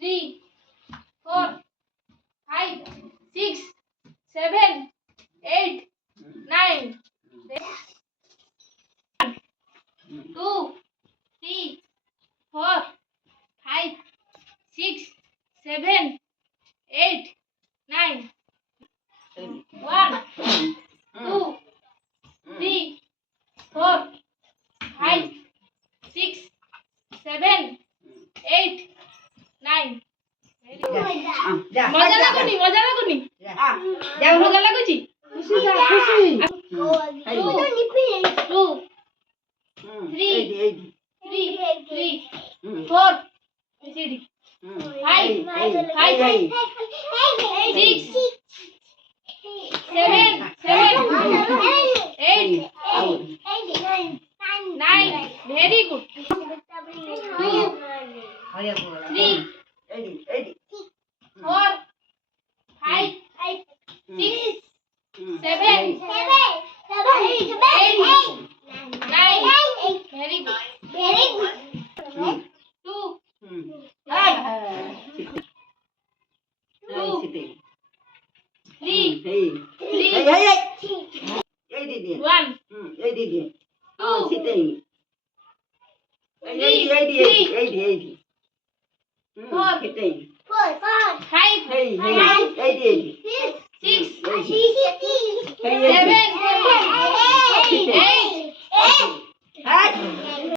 3, 4, 5, 6, 7, 8, 9, 2, 3, 4, 5, 6, 7, 8, 9, 1, 2, 3, 4, 5, 6, 7, 8, 9. মজা লাগুনি মজা লাগুনি মজা লাগুছি খুশি খুশি 2 3 4 ACD 5 6 7 8 9 very good 2 3 4 5 6 7 8 9 very good 2 6 7 8